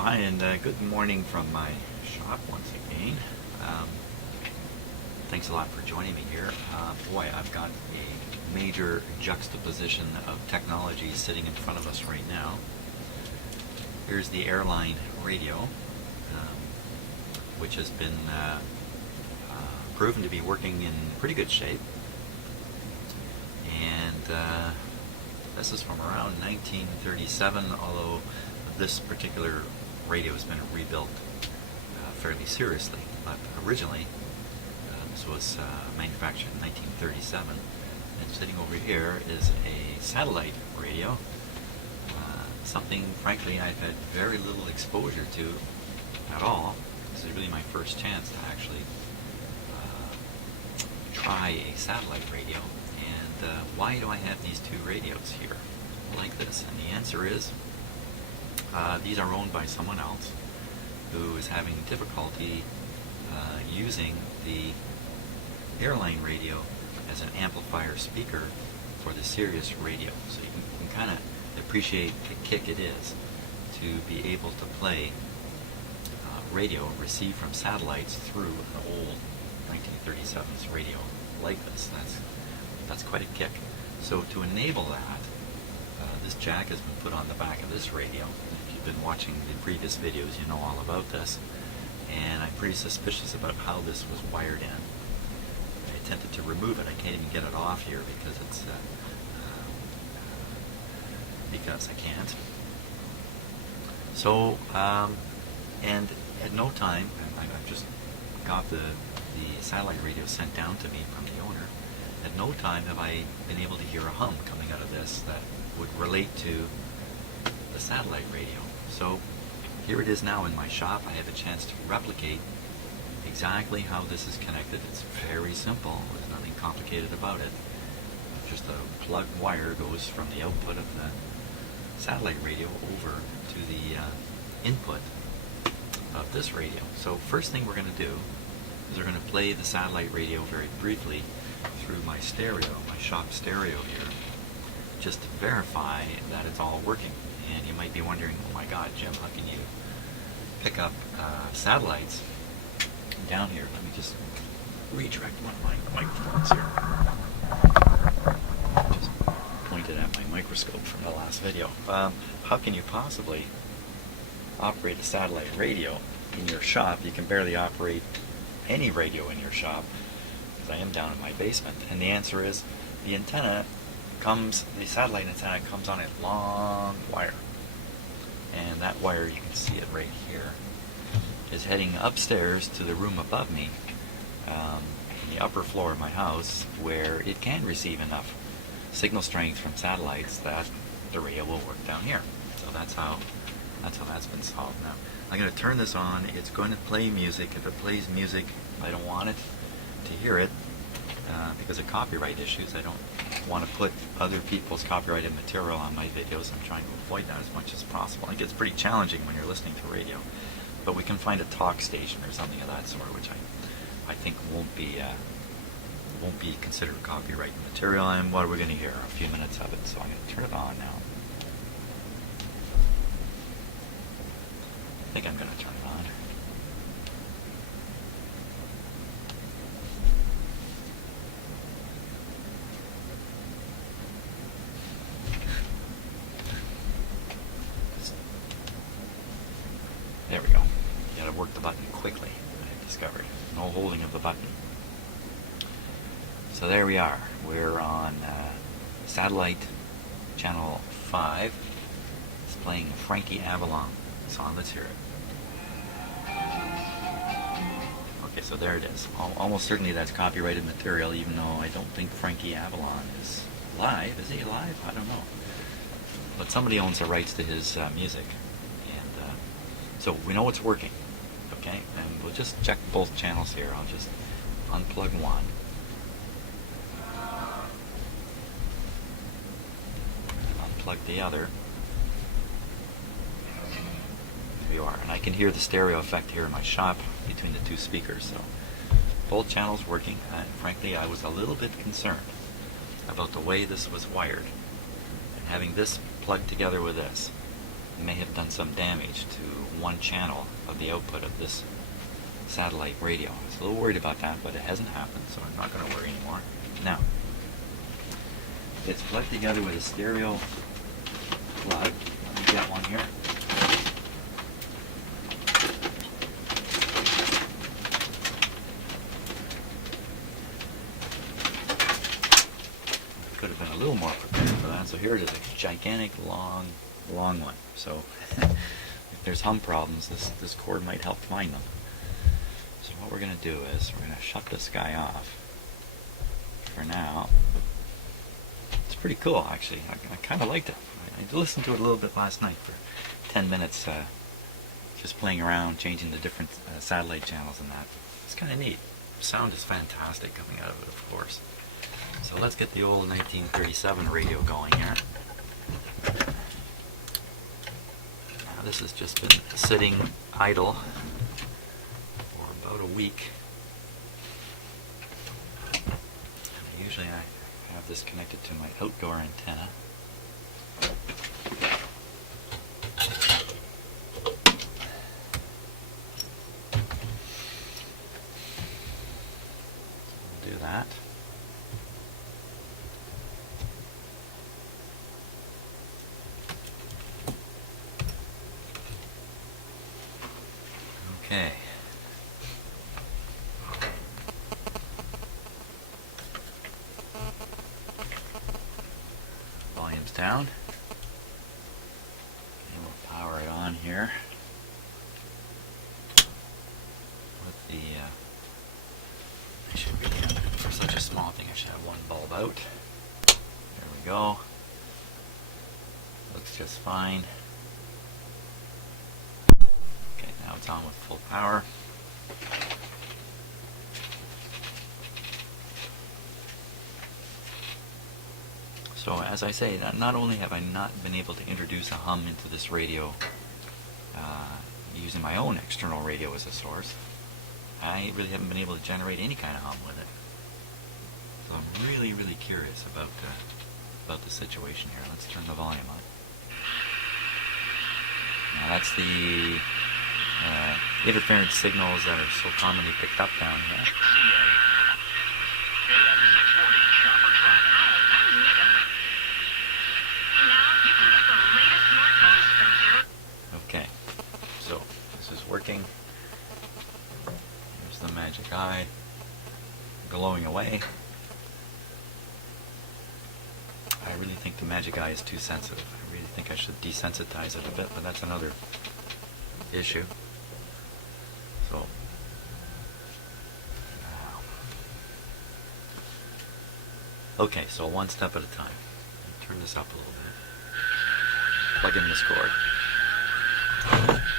Hi, and good morning from my shop once again. Thanks a lot for joining me here. Boy, I've got a major juxtaposition of technology sitting in front of us right now. Here's the Airline radio, which has been proven to be working in pretty good shape. And this is from around 1937, although this particular radio has been rebuilt fairly seriously. But originally, this was manufactured in 1937. And sitting over here is a satellite radio, something, frankly, I've had very little exposure to at all. This is really my first chance to actually try a satellite radio. And why do I have these two radios here like this? And the answer is these are owned by someone else who is having difficulty using the Airline radio as an amplifier speaker for the Sirius radio. So you can kind of appreciate the kick it is to be able to play radio received from satellites through an old 1937's radio like this. That's quite a kick. So to enable that, this jack has been put on the back of this radio. If you've been watching the previous videos, you know all about this. And I'm pretty suspicious about how this was wired in. I attempted to remove it. I can't even get it off here because I can't. So, and at no time, I've just got the satellite radio sent down to me from the owner. At no time have I been able to hear a hum coming out of this that would relate to the satellite radio. So here it is now in my shop. I have a chance to replicate exactly how this is connected. It's very simple. There's nothing complicated about it. Just a plugged wire goes from the output of the satellite radio over to the input of this radio. So first thing we're going to do is we're going to play the satellite radio very briefly through my stereo, my shop stereo here, just to verify that it's all working. And you might be wondering, oh my God, Jim, how can you pick up satellites down here? Let me just redirect one of my microphones here. Just pointed at my microscope from the last video. How can you possibly operate a satellite radio in your shop? You can barely operate any radio in your shop, because I am down in my basement. And the answer is the satellite antenna comes on a long wire. And that wire, you can see it right here, is heading upstairs to the room above me, in the upper floor of my house, where it can receive enough signal strength from satellites that the radio will work down here. So that's how that's been solved. Now, I'm going to turn this on. It's going to play music. If it plays music, I don't want it to hear it because of copyright issues. I don't want to put other people's copyrighted material on my videos. I'm trying to avoid that as much as possible. It gets pretty challenging when you're listening to radio. But we can find a talk station or something of that sort, which I think won't be considered copyright material. And what are we going to hear? A few minutes of it. So I'm going to turn it on now. I think I'm going to turn it on. There we go. You got to work the button quickly, I've discovered. No holding of the button. So there we are. We're on satellite channel 5. It's playing Frankie Avalon song. Let's hear it. Okay, so there it is. Almost certainly that's copyrighted material, even though I don't think Frankie Avalon is live. Is he alive? I don't know. But somebody owns the rights to his music. And so we know it's working. Okay? And we'll just check both channels here. I'll just unplug one. Unplug the other. There you are. And I can hear the stereo effect here in my shop between the two speakers. So both channels working. And frankly, I was a little bit concerned about the way this was wired. And having this plugged together with this. may have done some damage to one channel of the output of this satellite radio. I was a little worried about that, but it hasn't happened, so I'm not going to worry anymore. Now, it's plugged together with a stereo plug. Let me get one here. Could have been a little more prepared for that. So here it is, a gigantic, long one. So if there's hum problems, this cord might help find them. So what we're going to do is we're going to shut this guy off for now. It's pretty cool, actually. I kind of liked it. I listened to it a little bit last night for 10 minutes, just playing around, changing the different satellite channels and that. It's kind of neat. The sound is fantastic coming out of it, of course. So let's get the old 1937 radio going here. Now this has just been sitting idle for about a week. Usually I have this connected to my outdoor antenna. So we'll do that. Okay. Volume's down. And we'll power it on here with the I should really have, for such a small thing, I should have one bulb out. There we go. Looks just fine. Okay, now it's on with full power. So as I say, not only have I not been able to introduce a hum into this radio using my own external radio as a source, I really haven't been able to generate any kind of hum with it. So I'm really, really curious about the situation here. Let's turn the volume on. Now that's the interference signals that are so commonly picked up down here. Okay, so this is working. There's the magic eye glowing away. I really think the magic eye is too sensitive. I really think I should desensitize it a bit, but that's another issue. So, okay, so one step at a time. Turn this up a little bit. Plug in this cord.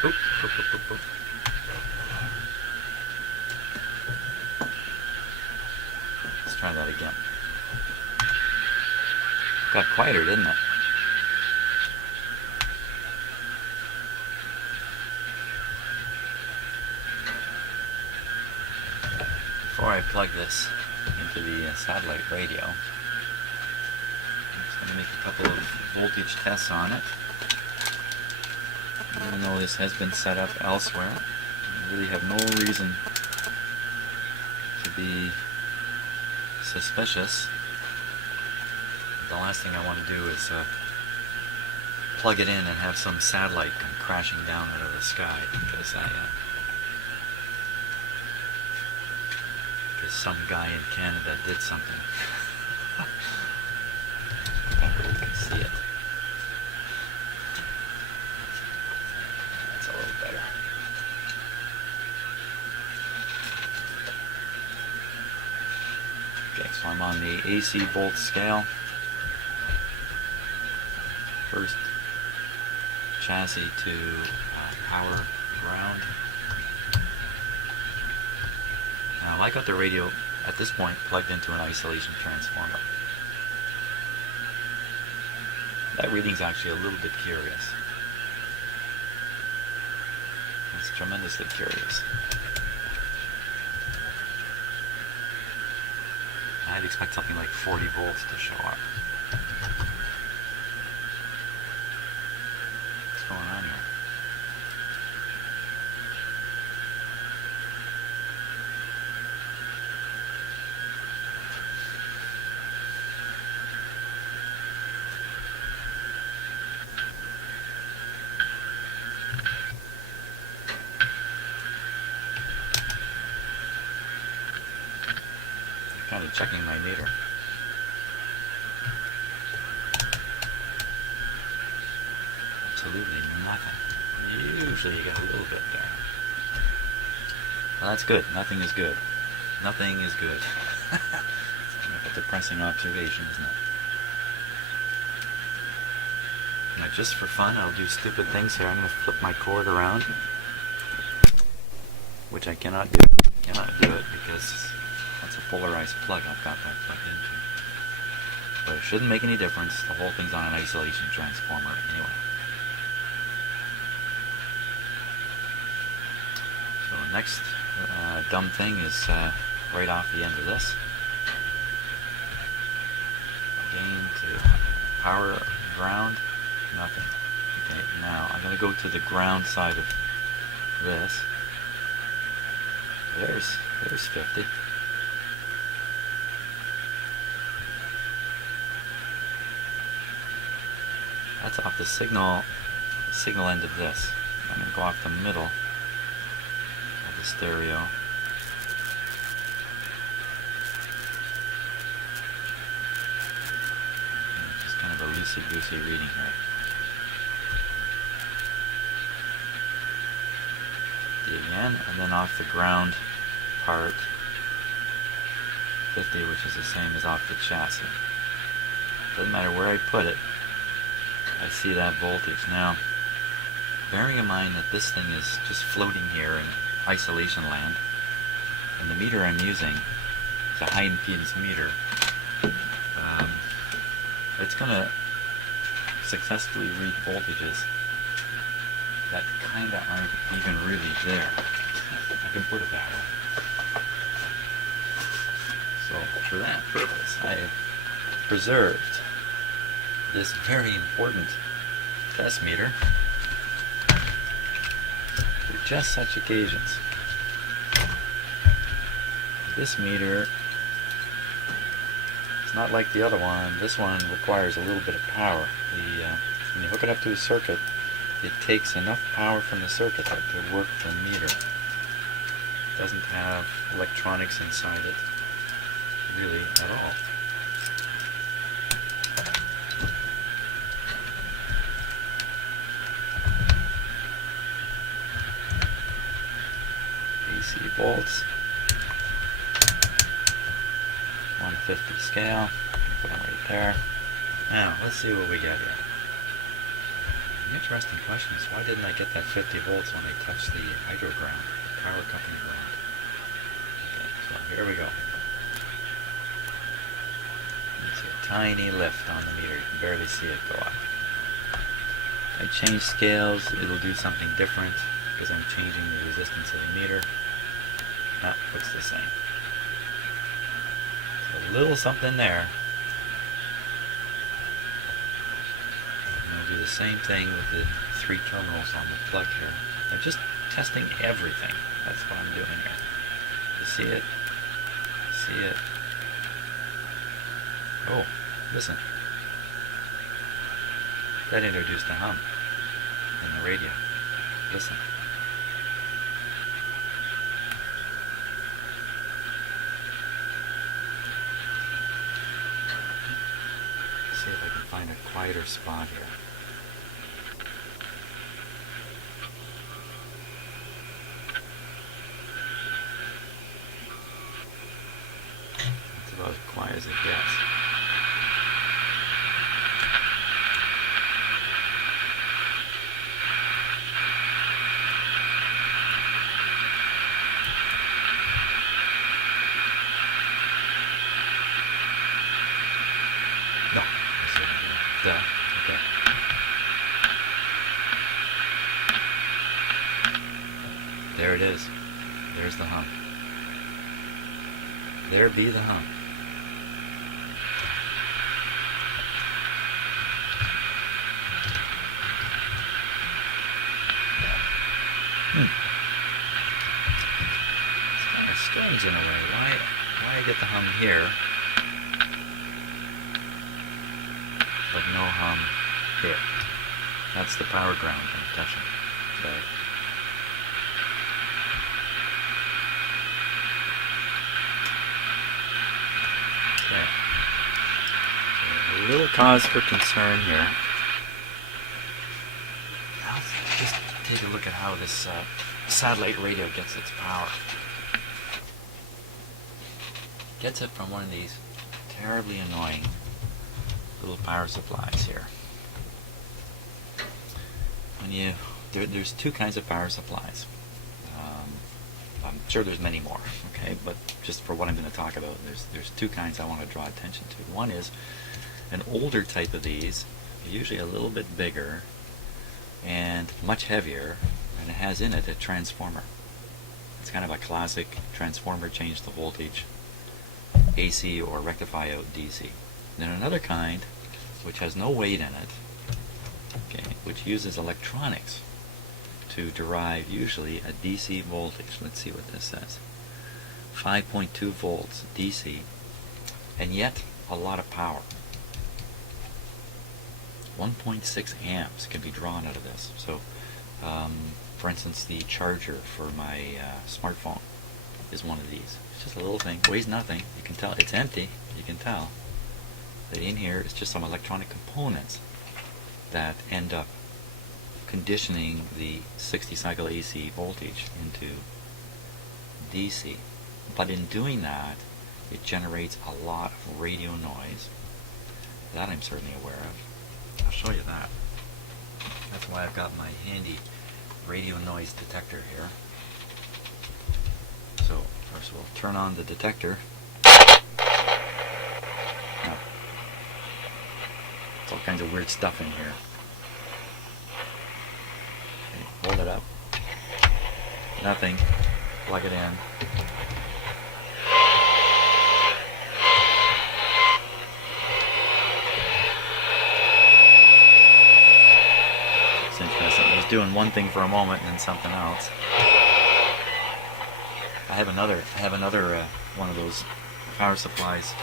Oop, oop, oop, oop, oop. Let's try that again. Got quieter, didn't it? Before I plug this into the satellite radio, I'm just going to make a couple of voltage tests on it. Even though this has been set up elsewhere, I really have no reason to be suspicious. The last thing I want to do is plug it in and have some satellite come crashing down out of the sky because some guy in Canada did something. Everybody can see it. That's a little better. Okay, so I'm on the AC volt scale. First chassis to power ground. Now I got the radio at this point plugged into an isolation transformer. That reading's actually a little bit curious. It's tremendously curious. I'd expect something like 40 volts to show up. What's going on? checking my meter. Absolutely nothing. Usually you get a little bit there. Well, that's good. Nothing is good. Nothing is good. It's kind of a depressing observation, isn't it? Now, just for fun, I'll do stupid things here. I'm going to flip my cord around, which I cannot do. Cannot do it because that's a polarized plug I've got that plugged into. But it shouldn't make any difference. The whole thing's on an isolation transformer anyway. So the next dumb thing is right off the end of this. Gain to power ground, nothing. Okay, now I'm going to go to the ground side of this. There's 50. That's off the signal end of this. I'm going to go off the middle of the stereo. Just kind of a loosey-goosey reading here. Again, and then off the ground part 50, which is the same as off the chassis. Doesn't matter where I put it, I see that voltage. Now, bearing in mind that this thing is just floating here in isolation land, and the meter I'm using is a high impedance meter, it's going to successfully read voltages that kind of aren't even really there. I can put it that way. So for that purpose, I have preserved this very important test meter for just such occasions. This meter is not like the other one. This one requires a little bit of power. When you hook it up to a circuit, it takes enough power from the circuit to work the meter. It doesn't have electronics inside it, really, at all. AC volts, 150 scale, put them right there. Now, let's see what we got here. The interesting question is, why didn't I get that 50 volts when I touched the hydro ground, power company ground? Okay, so here we go. You see a tiny lift on the meter. You can barely see it go up. If I change scales, it'll do something different because I'm changing the resistance of the meter. No, looks the same. So a little something there. Do the same thing with the 3 terminals on the plug here. I'm just testing everything. That's what I'm doing here. You see it? See it? Oh, listen. That introduced a hum in the radio. Listen. Let's see if I can find a quieter spot here. About as quiet as it gets. No. Okay. There it is. There's the hum. There be the hum. It's kind of strange in a way. Why I get the hum here, but no hum here? That's the power ground I'm touching. Okay. little cause for concern here. Now let's just take a look at how this satellite radio gets its power. Gets it from one of these terribly annoying little power supplies here. There's two kinds of power supplies. I'm sure there's many more, okay, but just for what I'm going to talk about, there's two kinds I want to draw attention to. One is an older type of these, usually a little bit bigger and much heavier, and it has in it a transformer. It's kind of a classic transformer, change the voltage, AC or rectify out DC. Then another kind, which has no weight in it, okay, which uses electronics to derive usually a DC voltage. Let's see what this says. 5.2 volts DC, and yet a lot of power. 1.6 amps can be drawn out of this. So, for instance, the charger for my smartphone is one of these. It's just a little thing, weighs nothing. You can tell it's empty. You can tell that in here is just some electronic components that end up conditioning the 60 cycle AC voltage into DC. But in doing that, it generates a lot of radio noise. That I'm certainly aware of. I'll show you that. That's why I've got my handy radio noise detector here. So first we'll turn on the detector. Now, there's all kinds of weird stuff in here. Okay, hold it up. Nothing. Plug it in. It's interesting. It was doing one thing for a moment and then something else. I have another one of those power supplies. I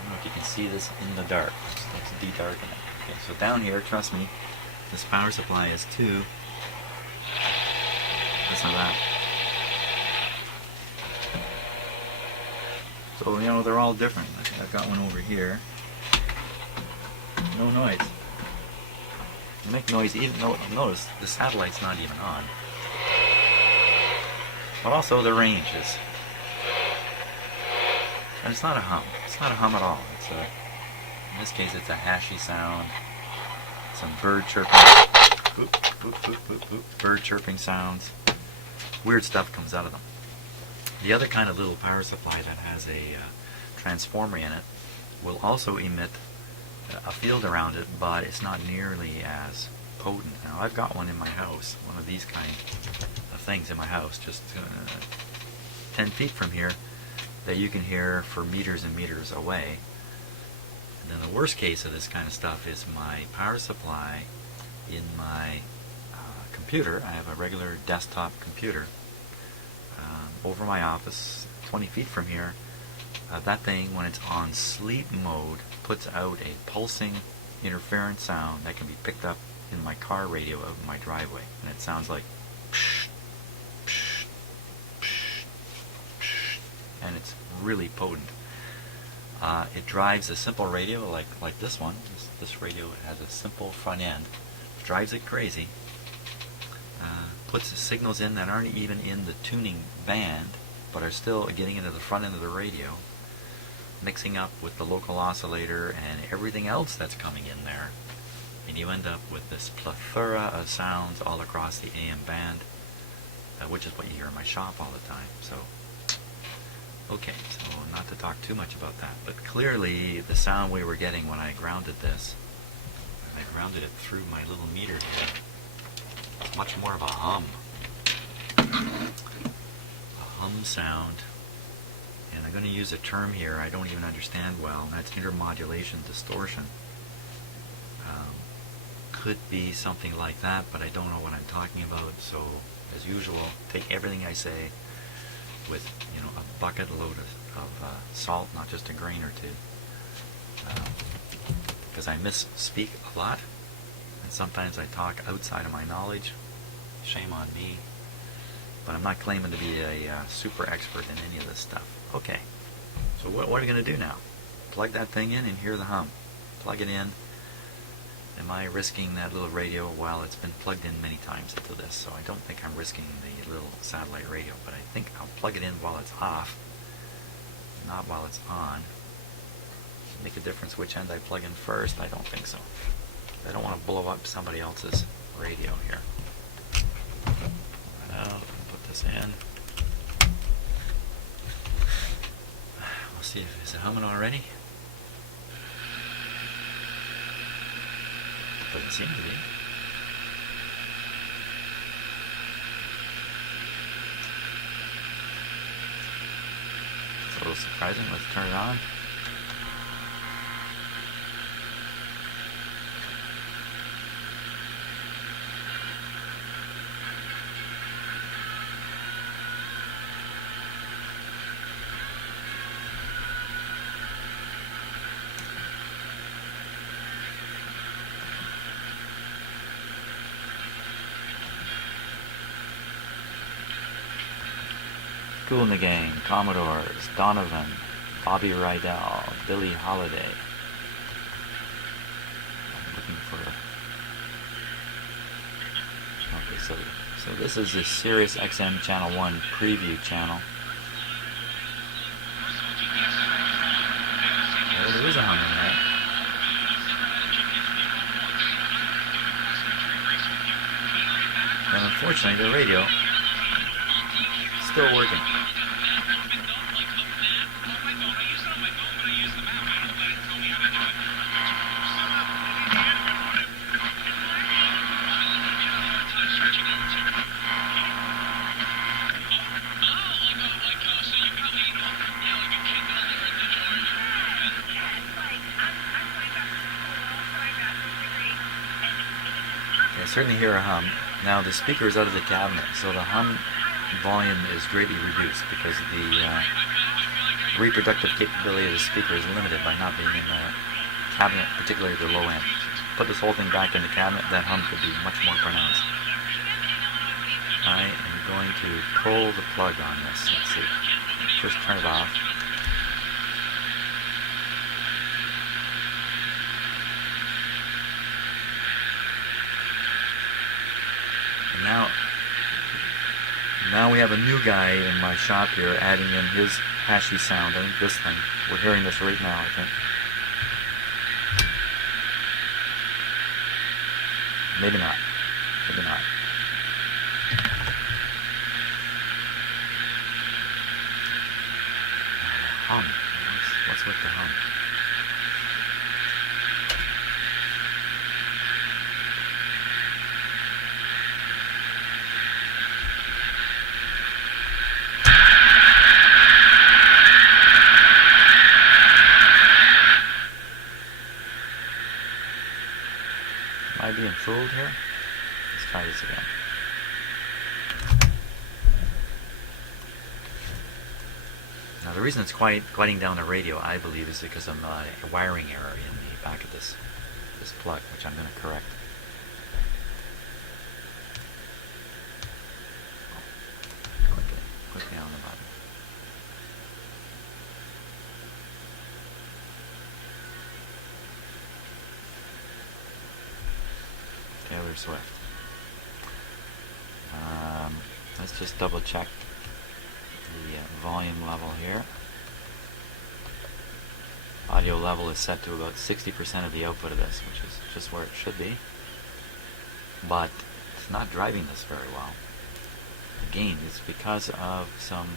don't know if you can see this in the dark. Let's de-darken it. Okay, so down here, trust me, this power supply is two. Listen to that. So, they're all different. I've got one over here. No noise. You make noise even though, notice, the satellite's not even on. But also the range is, and it's not a hum. It's not a hum at all. It's a, in this case, it's a hashy sound. Some bird chirping. Boop, boop, boop, boop, boop. Bird chirping sounds. Weird stuff comes out of them. The other kind of little power supply that has a transformer in it will also emit a field around it, but it's not nearly as potent. Now I've got one in my house, one of these kind of things in my house, just 10 feet from here, that you can hear for meters and meters away. And then the worst case of this kind of stuff is my power supply in my computer. I have a regular desktop computer over my office, 20 feet from here. That thing, when it's on sleep mode, puts out a pulsing interference sound that can be picked up in my car radio out in my driveway, and it sounds like psh, psh, psh, psh, and it's really potent. It drives a simple radio like this one. This radio has a simple front end. Drives it crazy. Puts signals in that aren't even in the tuning band, but are still getting into the front end of the radio, mixing up with the local oscillator and everything else that's coming in there. And you end up with this plethora of sounds all across the AM band, which is what you hear in my shop all the time. So, okay, so not to talk too much about that, but clearly the sound we were getting when I grounded this, I grounded it through my little meter here, it's much more of a hum. A hum sound. And I'm going to use a term here I don't even understand well, and that's intermodulation distortion. Could be something like that, but I don't know what I'm talking about. So, as usual, take everything I say with a bucket load of salt, not just a grain or two, because I misspeak a lot, and sometimes I talk outside of my knowledge. Shame on me, but I'm not claiming to be a super expert in any of this stuff. Okay, so what are we going to do now? Plug that thing in and hear the hum. plug it in. Am I risking that little radio? Well, it's been plugged in many times into this, so I don't think I'm risking the little satellite radio, but I think I'll plug it in while it's off, not while it's on. Make a difference which end I plug in first? I don't think so. I don't want to blow up somebody else's radio here. Well, put this in. We'll see if it's humming already. Doesn't seem to be. It's a little surprising. Let's turn it on. Cool in the Gang, Commodores, Donovan, Bobby Rydell, Billie Holiday. I'm looking for... Okay, so this is the SiriusXM Channel 1 preview channel. Oh, there is a hum in there. And unfortunately, the radio still working. I certainly hear a hum. Now the speaker is out of the cabinet, so the hum volume is greatly reduced because the reproductive capability of the speaker is limited by not being in the cabinet, particularly the low end. Put this whole thing back in the cabinet, that hum could be much more pronounced. I am going to pull the plug on this. Let's see. First turn it off. And now we have a new guy in my shop here adding in his hashy sound. I think this thing. We're hearing this right now, I think. Maybe not. Maybe not. Hum. What's with the hum? Am I being fooled here? Let's try this again. Now the reason it's gliding down the radio, I believe, is because of a wiring error in the back of this plug, which I'm going to correct. Quickly on the button. Taylor Swift. Let's just double check the volume level here. Audio level is set to about 60% of the output of this, which is just where it should be. But it's not driving this very well. Again, it's because of some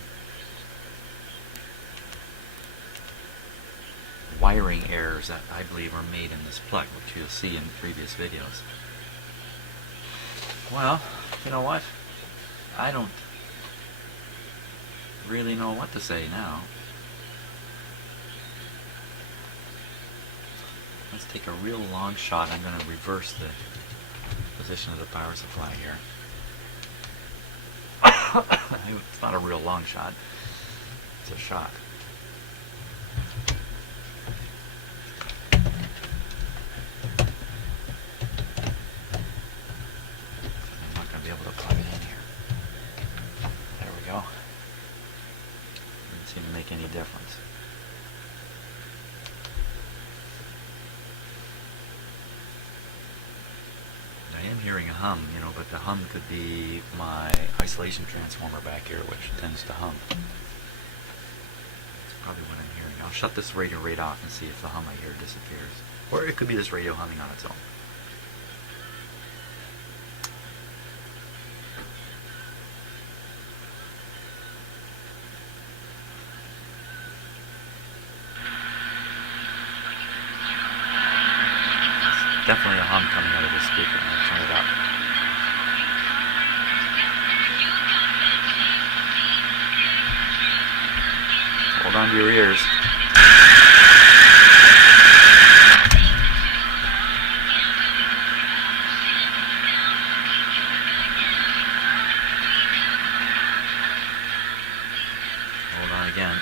wiring errors that I believe are made in this plug, which you'll see in previous videos. Well, you know what? I don't really know what to say now. Let's take a real long shot. I'm going to reverse the position of the power supply here. It's not a real long shot. It's a shot. I'm not going to be able to plug it in here. There we go. Doesn't seem to make any difference. hearing a hum, but the hum could be my isolation transformer back here, which tends to hum. That's probably what I'm hearing. I'll shut this radio right off and see if the hum I hear disappears. Or it could be this radio humming on its own. Definitely a hum coming out of this speaker. I'm going to turn it up. Hold on to your ears. Hold on again.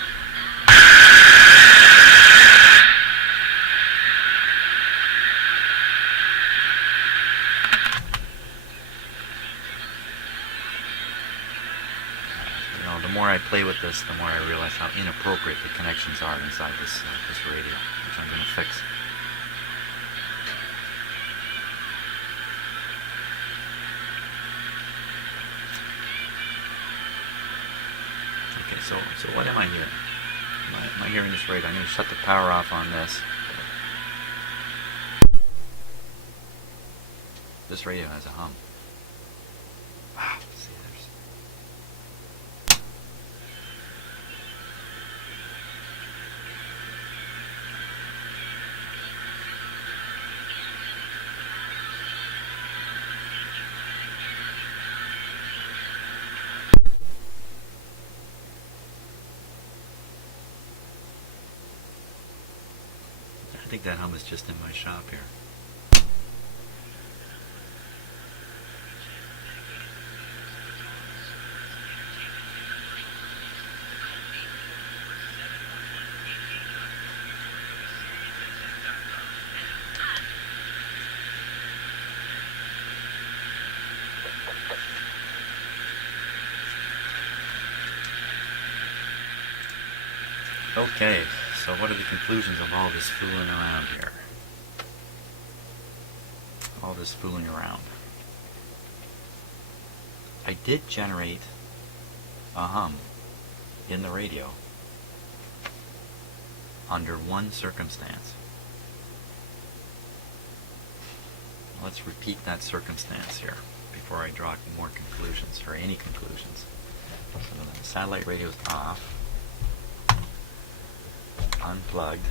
The more I play with this, the more I realize how inappropriate the connections are inside this radio, which I'm going to fix. Okay, so what am I hearing? Am I hearing this right? I'm going to shut the power off on this. This radio has a hum. Wow, see, I think that hum is just in my shop here. Okay, so what are the conclusions of all this fooling around here? All this fooling around. I did generate a hum in the radio under one circumstance. Let's repeat that circumstance here before I draw more conclusions, or any conclusions. So the satellite radio is off. Unplugged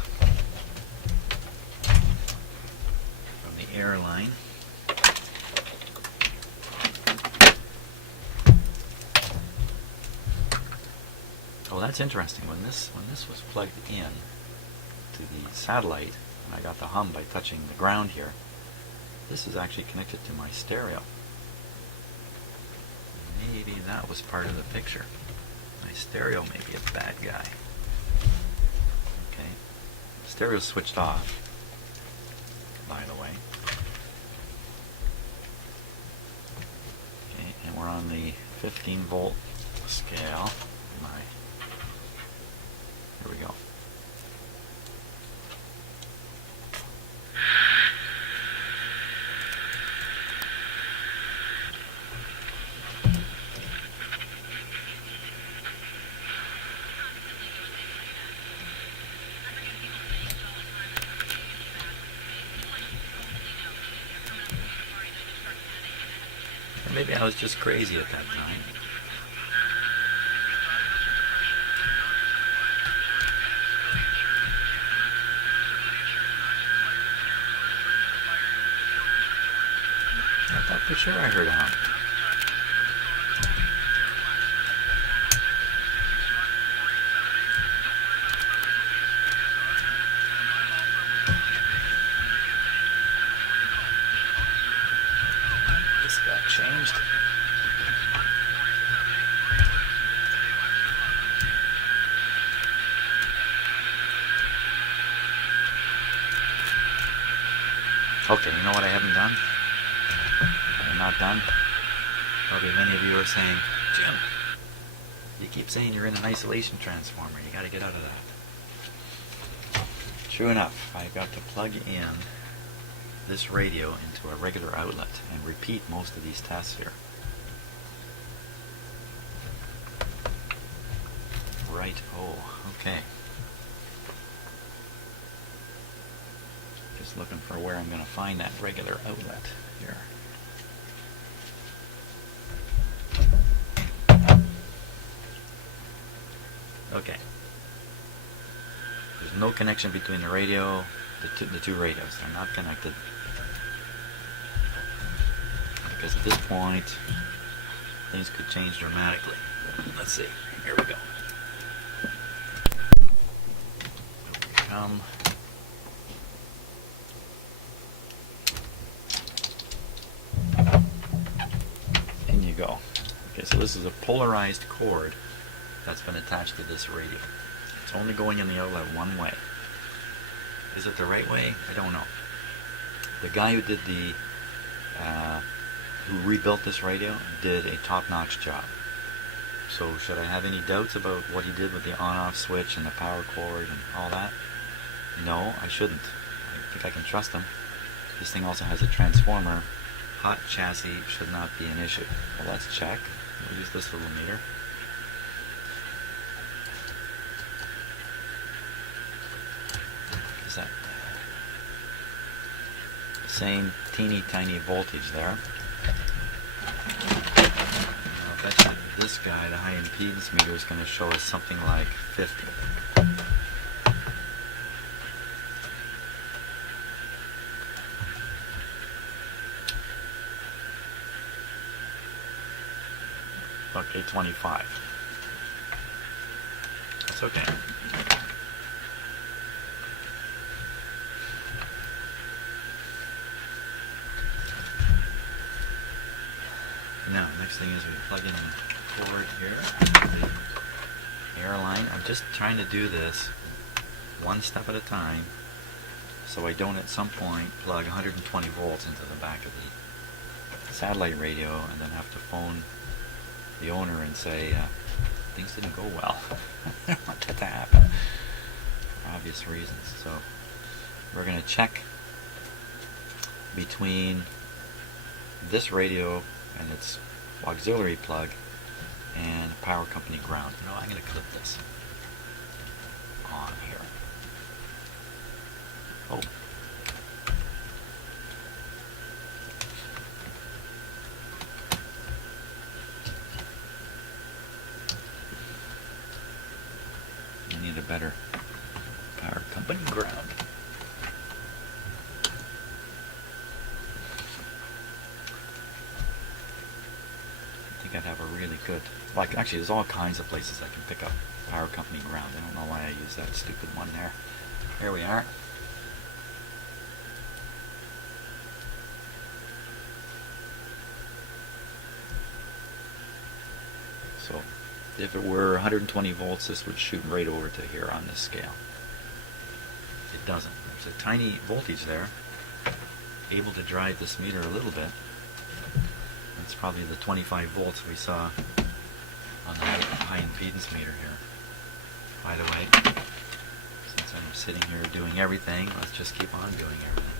from the Airline. Oh, that's interesting. When this was plugged in to the satellite, and I got the hum by touching the ground here, this is actually connected to my stereo. Maybe that was part of the picture. My stereo may be a bad guy. Stereo switched off, by the way. Okay, and we're on the 15 volt scale. Here we go. Maybe I was just crazy at that time. I thought for sure I heard a hum. Changed. Okay, you know what I haven't done? I'm not done. Probably many of you are saying, Jim, you keep saying you're in an isolation transformer. You got to get out of that. True enough, I've got to plug in this radio into a regular outlet. and repeat most of these tests here. Right, okay. Just looking for where I'm going to find that regular outlet here. Okay. There's no connection between the radio, the two radios. They're not connected. Because at this point, things could change dramatically. Let's see. Here we go. In you go. Okay, so this is a polarized cord that's been attached to this radio. It's only going in the outlet one way. Is it the right way? I don't know. The guy who did who rebuilt this radio did a top-notch job. So should I have any doubts about what he did with the on-off switch and the power cord and all that? No, I shouldn't. I think I can trust him. This thing also has a transformer. Hot chassis should not be an issue. Well, let's check. We'll use this little meter. Is that same teeny tiny voltage there? I'll bet you this guy, the high impedance meter, is going to show us something like 50. Okay, 25. That's okay. Now, next thing is we plug in the cord here, the Airline. I'm just trying to do this one step at a time so I don't at some point plug 120 volts into the back of the satellite radio and then have to phone the owner and say, things didn't go well. I don't want that to happen for obvious reasons. So we're going to check between this radio and its auxiliary plug and power company ground. You know, I'm going to clip this on here. Oh. I need a better power company ground. I think I'd have a really good, like, actually there's all kinds of places I can pick up power company ground. I don't know why I use that stupid one there. Here we are. So if it were 120 volts, this would shoot right over to here on this scale. It doesn't. There's a tiny voltage there, able to drive this meter a little bit. It's probably the 25 volts we saw on the high impedance meter here. By the way, since I'm sitting here doing everything, let's just keep on doing everything.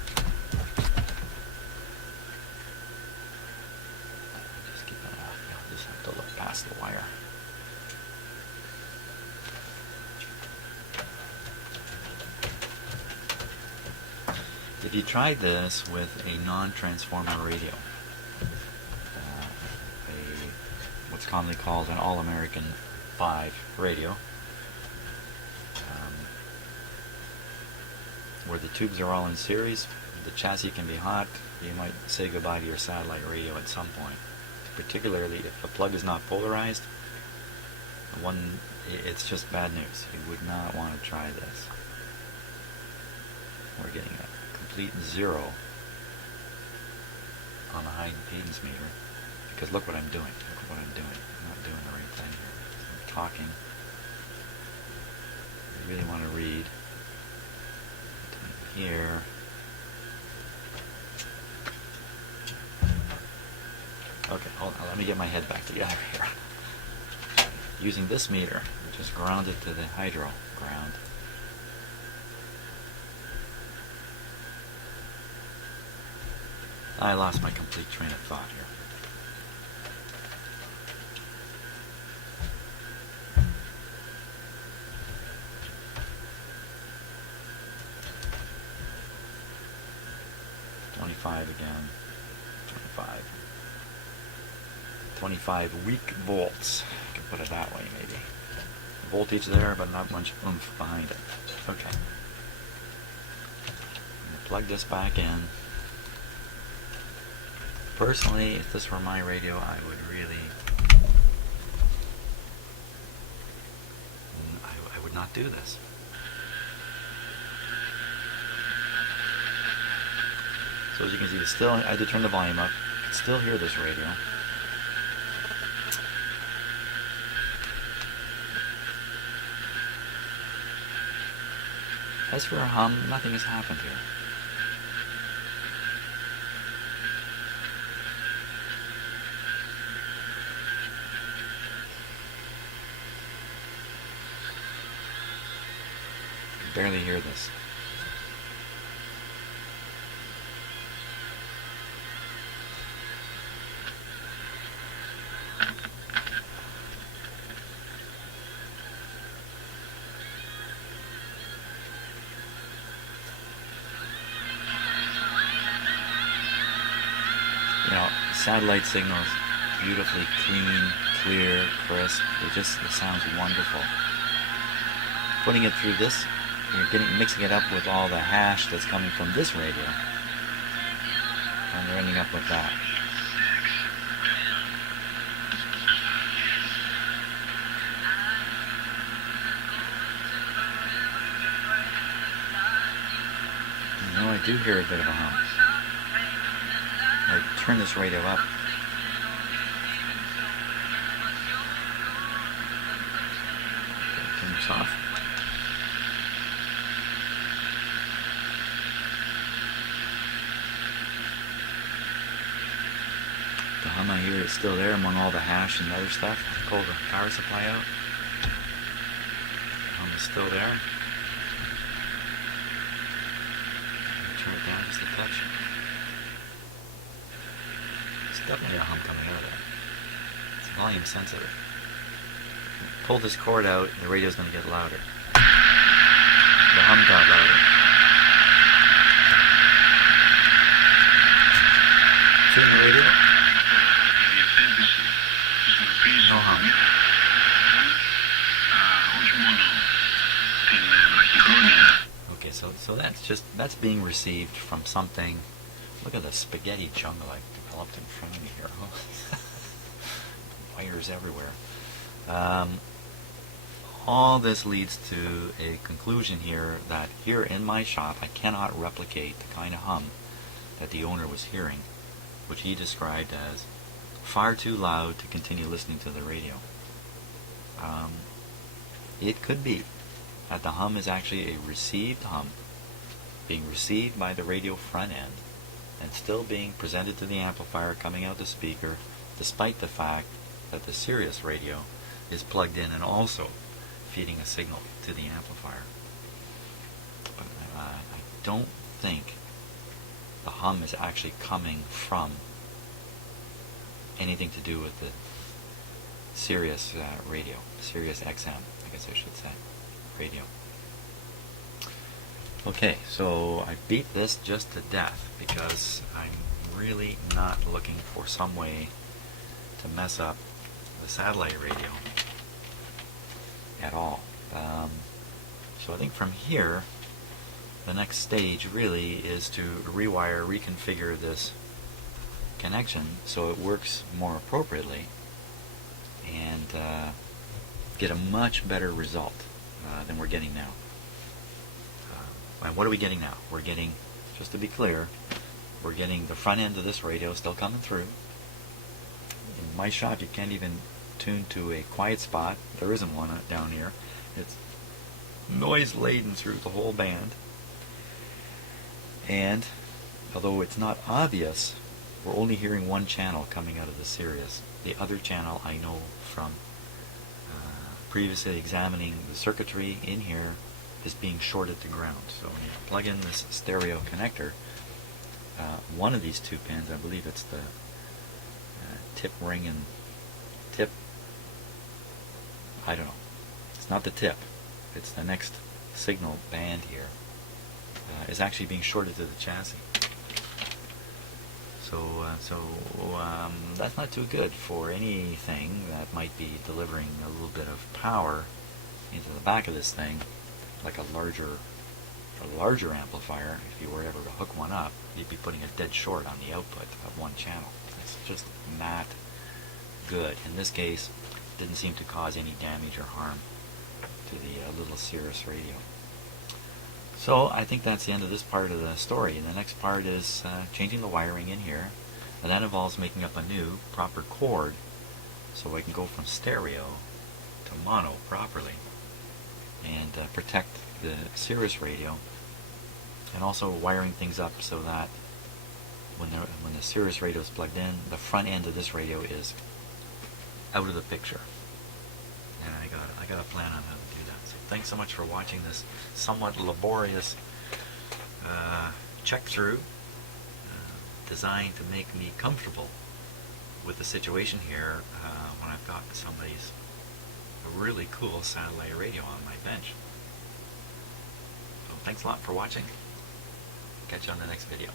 Just keep that off. I'll just have to look past the wire. If you tried this with a non-transformer radio, what's commonly called an All-American 5 radio, where the tubes are all in series, the chassis can be hot, you might say goodbye to your satellite radio at some point. Particularly if the plug is not polarized, it's just bad news. You would not want to try this. We're getting a complete zero on the high impedance meter, because look what I'm doing. Look what I'm doing. I'm not doing the right thing here. I'm talking. I really want to read here. Okay, hold on. Let me get my head back together here. Using this meter, which is grounded to the hydro ground. I lost my complete train of thought here. Again, 25 weak volts. I can put it that way, maybe. Voltage there, but not much oomph behind it. Okay. I'm gonna plug this back in. Personally, if this were my radio, I would really, I would not do this. So as you can see, it's still, I had to turn the volume up. You can still hear this radio. As for a hum, nothing has happened here. You can barely hear this. Satellite signals, beautifully clean, clear, crisp. It sounds wonderful. Putting it through this, mixing it up with all the hash that's coming from this radio, and you're ending up with that. I do hear a bit of a hum. I turn this radio up. Turn this off. The hum I hear is still there among all the hash and other stuff. Pull the power supply out. The hum is still there. Turn it down just a touch. Definitely a hum coming out of there. It's volume sensitive. Pull this cord out, the radio's going to get louder. The hum got louder. Tune the radio. No hum. Okay, so that's being received from something. Look at the spaghetti jungle I developed in front of me here. Wires everywhere. All this leads to a conclusion here that here in my shop I cannot replicate the kind of hum that the owner was hearing, which he described as far too loud to continue listening to the radio. It could be that the hum is actually a received hum, being received by the radio front end, and still being presented to the amplifier coming out the speaker, despite the fact that the Sirius radio is plugged in and also feeding a signal to the amplifier. But I don't think the hum is actually coming from anything to do with the Sirius radio, SiriusXM, I guess I should say, radio. Okay, so I beat this just to death because I'm really not looking for some way to mess up the satellite radio at all. So I think from here, the next stage really is to rewire, reconfigure this connection so it works more appropriately and get a much better result than we're getting now. And what are we getting now? We're getting, just to be clear, we're getting the front end of this radio still coming through. In my shop, you can't even tune to a quiet spot. There isn't one down here. It's noise laden through the whole band. And although it's not obvious, we're only hearing one channel coming out of the Sirius. The other channel I know from previously examining the circuitry in here is being shorted to ground. So when you plug in this stereo connector, one of these two pins, I believe it's the tip ring and tip, I don't know, it's not the tip, it's the next signal band here, is actually being shorted to the chassis. So that's not too good for anything that might be delivering a little bit of power into the back of this thing, like a larger amplifier. If you were ever to hook one up, you'd be putting a dead short on the output of one channel. It's just not good. In this case, it didn't seem to cause any damage or harm to the little Sirius radio. So I think that's the end of this part of the story. The next part is changing the wiring in here, and that involves making up a new proper cord so I can go from stereo to mono properly and protect the Sirius radio, and also wiring things up so that when the Sirius radio is plugged in, the front end of this radio is out of the picture. And I got a plan on how to do that. So thanks so much for watching this somewhat laborious check through designed to make me comfortable with the situation here when I've got somebody's really cool satellite radio on my bench. So thanks a lot for watching. Catch you on the next video.